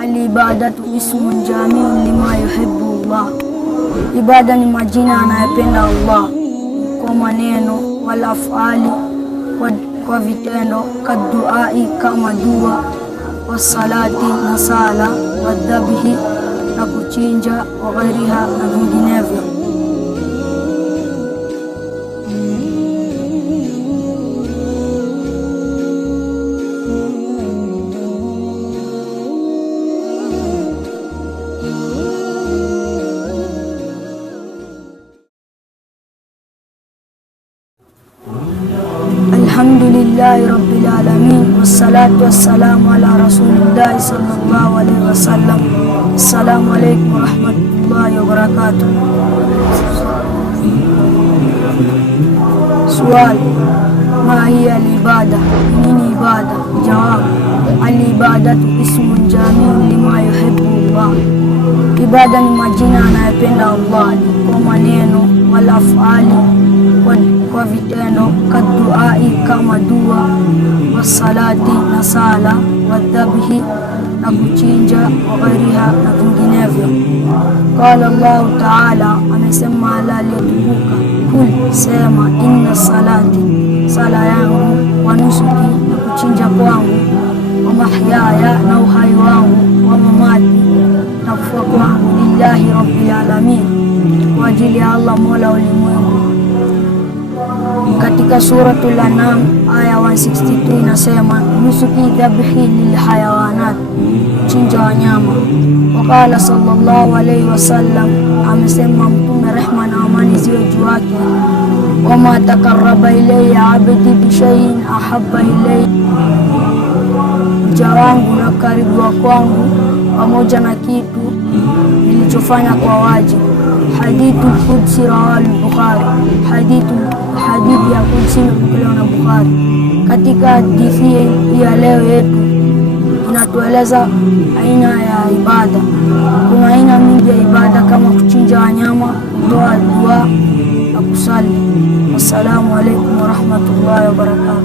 Al-ibadatu ismun jami'un lima yuhibbu Allah. Ibada ni majina anayependa Allah kwa maneno, wal afali kwa vitendo, kaduai kama dua, wasalati na sala, wadhabhi na kuchinja, wa ghairiha na vinginevyo. Alhamdulillahi rabbil alamin, wassalatu wassalamu ala rasulillahi sallallahu alaihi wasallam. Assalamu alaikum warahmatullahi wabarakatuh. Swali: ma hiya al-ibada? Nini ibada? Jawab: al-ibadatu ismun jami'un lima yuhibbu Allah. Ibada ni majina anayependa Allah kwa maneno, wal afali kwa vitendo, kaduai kama dua, wasalati na sala, wadhabhi na kuchinja, wa ghairiha na vinginevyo. Qala Allahu Ta'ala, amesema Allah aliyetukuka, kul, sema, inna salati, sala yangu, wa nusuki na kuchinja kwangu, wa mahyaya na uhai wangu, wa mamati na kufa kwangu, lillahi rabbil alamin, kwa ajili ya Allah mola ulimwengu. Katika Suratul An'am aya 162 inasema, nusuki dhabhi lil hayawanat, chinja wanyama. Waqala sallallahu alayhi wasallam, amesema Mtume, rehma na amani ziwe juu yake, wama takarraba ilayya abdi bi shay'in ahabba ilayya, mja wangu na karibu wa kwangu pamoja na kitu nilichofanya kwa wajibu. Hadithul Qudsi rawahu Bukhari. Hadithi ya Qudsi imepokelewa na Bukhari. Katika hadithi ya leo yetu inatueleza aina ya ibada. Kuna aina mingi ya ibada kama kuchinja wanyama, kutoa dua na kusali. Wassalamu alaikum warahmatullahi wabarakatuh.